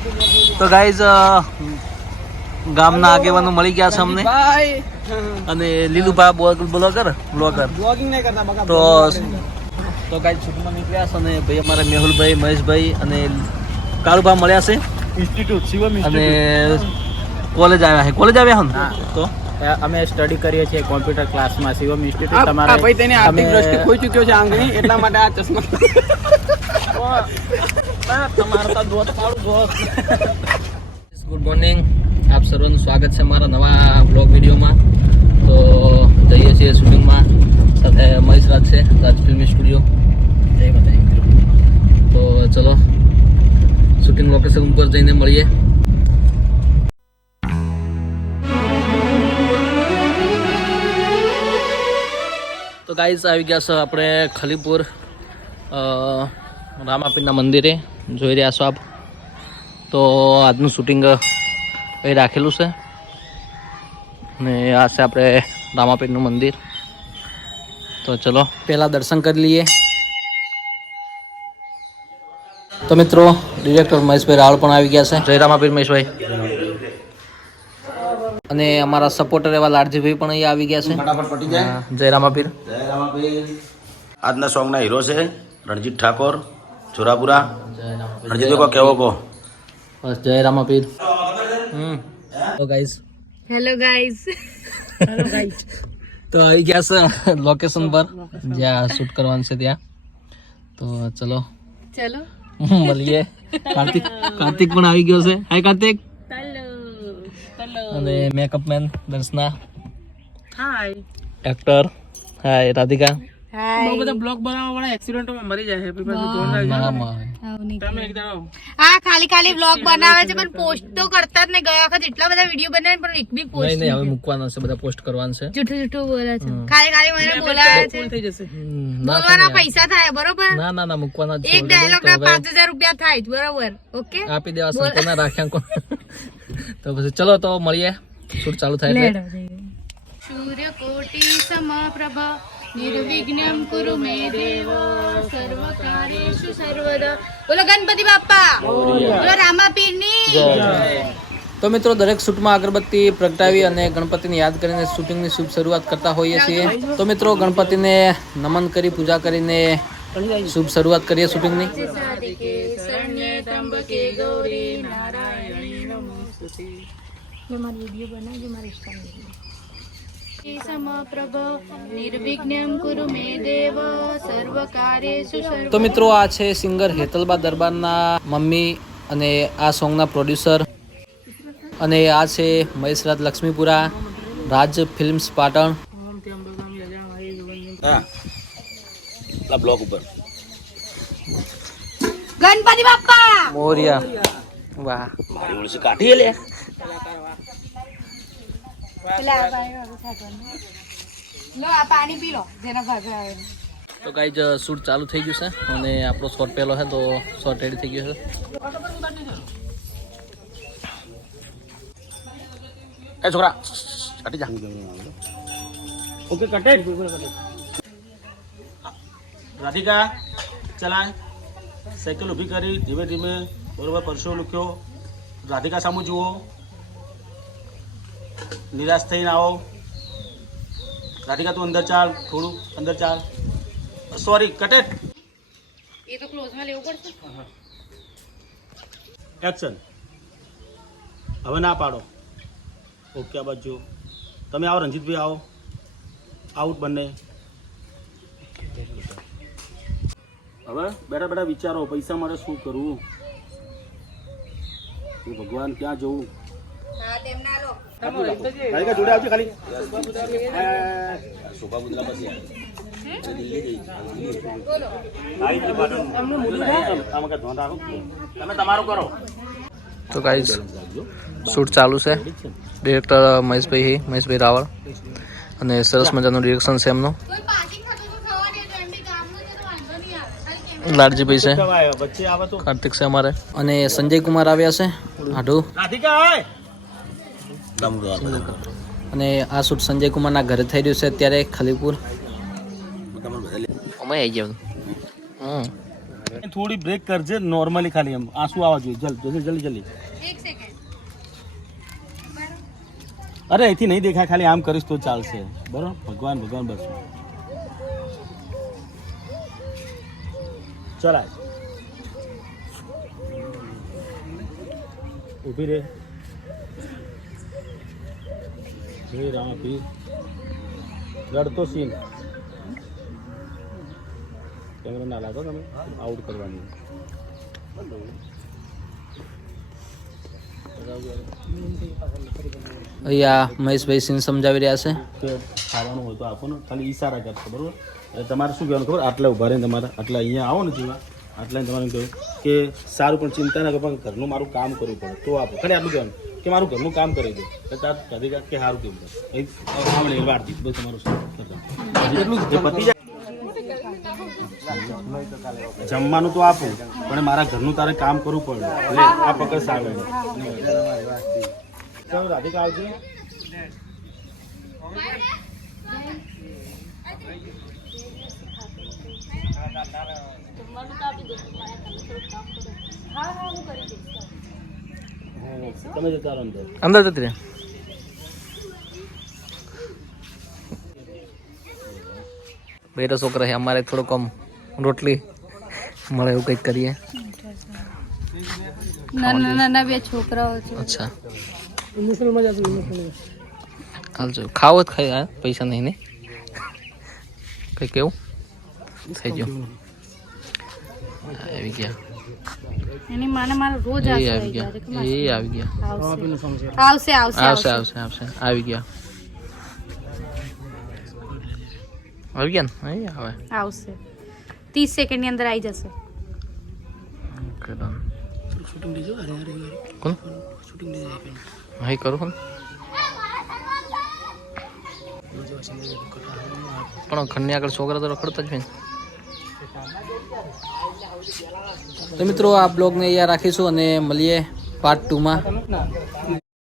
તો ગાઈઝ ગામના આગેવાનો મળી ગયા છે અમને અને લીલુભાઈ બ્લોગર તો ગાઈઝ છૂટમાં નીકળ્યા છે અને ભાઈ અમારા મેહુલભાઈ મહેશભાઈ અને કાળુભા મળ્યા છે અને કોલેજ આવ્યા ને તો અમે સ્ટડી કરીએ છીએ કોમ્પ્યુટર ક્લાસમાં શિવમ ઇન્સ્ટિટ્યૂટ. તમારા ભાઈ તેને આર્થિક દ્રષ્ટિ ખોઈ ચૂક્યો છે આંગળી, એટલા માટે આ ચશ્મા. ગુડ મોર્નિંગ, આપ સર્વનું સ્વાગત છે મારા નવા બ્લોગ વિડીયોમાં. તો જઈએ છીએ શૂટિંગમાં, સાથે મહેશ રાજ છે, રાજ ફિલ્મ સ્ટુડિયો. જય માતાજી. તો ચલો શૂટિંગ લોકેશન ઉપર જઈને મળીએ. તો ગાઈઝ આવી ગયા છો આપણે ખલીપુર રામાપીરના મંદિરે, જોઈ રહ્યા છો આપ. તો આજનું શૂટિંગ અહીં રાખેલું છે અને આ છે આપણે રામાપીરનું મંદિર. તો ચલો પહેલાં દર્શન કરી લઈએ. તો મિત્રો ડિરેક્ટર મહેશભાઈ રાવળ પણ આવી ગયા છે. જય રામાપીર મહેશભાઈ. અને અમારા સપોર્ટર એવા લાડજીભાઈ પણ અહીંયા આવી ગયા છે. જય રામાપીર. આજના સોંગના હીરો છે રણજીત ઠાકોર ચોરાપુરા. રણજીત કો કેવો કો બસ જય રામાપીર. તો ગાઈઝ હેલો ગાઈઝ. તો આવી ગયા છે લોકેશન પર જ્યાં શૂટ કરવાનું છે ત્યાં. તો ચલો ચલો મળીએ. કાર્તિક પણ આવી ગયો છે. હાય કાર્તિક. અને મેકઅપ મેન દર્શના. હાય. એક્ટર હાય રાધિકા. હાય. બહુ બધા બ્લોગ બનાવવા વાળા એક્સિડન્ટોમાં મરી જાય છે. હા ખાલી વ્લોગ બનાવે છે પણ પોસ્ટ તો કરતા જ નહીં. ગયા વખત એટલા બધા વિડીયો બનાવે પણ એક બી પોસ્ટ નહીં હવે મૂકવાના છે, બધા પોસ્ટ કરવાના છે. જૂઠું બોલે છે. ખાલી મને બોલાવે છે. થઈ જશે. બોલવાના પૈસા થાય બરોબર. ના મૂકવાના જ એક ડાયલોગ ના 5000 રૂપિયા થાય બરોબર. ઓકે આપી દેવા સંતના રાખ્યા કોણ. તો પછી ચલો તો મળીએ, શૂટ ચાલુ થાય એટલે. સૂર્યકોટી સમપ્રભ નિર્વિઘ્નમ કુરુ મે દેવ સર્વકાર્યેષુ સર્વદા. બોલો ગણપતિ બાપ્પા, બોલો રામાપીરની જય. તો મિત્રો દરેક શૂટમાં અગરબત્તી પ્રગટાવી અને ગણપતિને યાદ કરીને શૂટિંગની શુભ શરૂઆત કરતા હોઈએ છીએ. તો મિત્રો ગણપતિને નમન કરી પૂજા કરીને શુભ શરૂઆત કરીએ શૂટિંગની. તો મિત્રો આ છે સિંગર હેતલબા દરબારના મમ્મી અને આ સોંગના પ્રોડ્યુસર. અને આ છે મહેશ રાજ લક્ષ્મીપુરા, રાજ ફિલ્મ્સ પાટણ. હા બ્લોક ઉપર ગણપતિ બાપ્પા મોરિયા. વાહ મારી ઉલસી કાઢી લે. પાણી પી લો જેના ભાગે આવે. તો ગાઈઝ શૂટ ચાલુ થઈ ગયું છે અને આપણો શોટ પહેલો છે તો શોટ રેડી થઈ ગયો છે. એ છોકરા કાઢી જા. ઓકે કટેડ. રાધિકા ચલા સાયકલ ઊભી કરી ધીમે ધીમે બરોબર પરસો લખ્યો. રાધિકા સામું જુઓ, નિરાશ થઈને આવો. રાધિકા તું અંદર ચાલ, થોડું અંદર ચાલ. સોરી કટેડ. એ તો ક્લોઝમાં લેવું પડશે. એક્શન. હવે ના પાડો. ઓકે આ બાજુ તમે આવો, રણજીતભાઈ આવો. આઉટ બંને. હવે બેઠા વિચારો પૈસા માટે શું કરવું, ભગવાન ક્યાં જવું. હા તેમના લો. રાધિકા જોડે આવજો ખાલી. શોભા બુદલા પછી તમે તમારું કરો. તો ગાઈઝ શૂટ ચાલુ છે. ડિરેક્ટર મહેશભાઈ રાવળ અને સરસ મજાનું ડિરેક્શન છે એમનું. લાડજીભાઈ છે, વચ્ચે આવે તો કાર્તિક છે અમારે અને સંજય કુમાર આવ્યા છે આઢુ. અને આ શૂટ સંજય કુમારના ઘરે થઈ રહ્યું છે અત્યારે ખલીપુર. અમે આવી ગયા. થોડી બ્રેક કરજે નોર્મલી, ખાલી એમ આંસુ આવવા જોઈએ. જલ્દી જલ્દી જલ્દી. એક સેકન્ડ. અરે અહીંથી નહીં દેખાય, ખાલી આમ કરીશ તો ચાલશે. બરોબર, ભગવાન ભગવાન બસ. ચલાય. ઊભી રે. જય રામ પીર. લડતો સીન કેમેરા ના લાગો, તમે આઉટ કરવાની. અહીંયા મહેશભાઈ સીન સમજાવી રહ્યા છે. કે ખાવાનું હોય તો આપો ને, ખાલી ઈશારા કરશો. બરોબર, એટલે તમારે શું કહેવાનું ખબર? આટલા ઉભા રહીને તમારે આટલા અહીંયા આવો ને જેવા આટલા તમારે કહ્યું કે સારું, પણ ચિંતા ના કરો, પણ ઘરનું મારું કામ કરવું પડે તો આપો. ખાલી આટલું કહેવાનું કે મારું ઘરનું કામ કરી દો. તાર કદી કે સારું કેવું આવડે વાળતી બસ તમારું એટલું જ પતી જાય. જમવાનું તો આપું, પણ મારા ઘરનું તારે કામ કરવું પડે. લે આ પકડ સાગર. ચાલો રાધિકા આવજો. તમે જતા રહો અંદર જતી રહે. બેટા છોકરા છે અમારે, થોડો કમ રોટલી મળે એવું કંઈક કરીએ. નાના નાના બે છોકરાઓ છે. અચ્છા, હાલજો ખાવો જ ખાઈ. હા, પૈસા નહીં ને કંઈ કેવું થઈ ગયું. આવી ગયા, એની માને મારે રોજ એ આવી ગયા, એ આવી ગયા. આવશે આવશે આવશે આવશે આવશે આવી ગયા, આવી ગયા ને. અહીં આવે, આવશે 30 સેકન્ડ ની અંદર આવી જશે. કોણ હા કરું પણ ઘરની આગળ છોકરા તો રખડતા જ હોય. તો મિત્રો આ બ્લોગને અહીંયા રાખીશું અને મળીએ પાર્ટ 2 માં.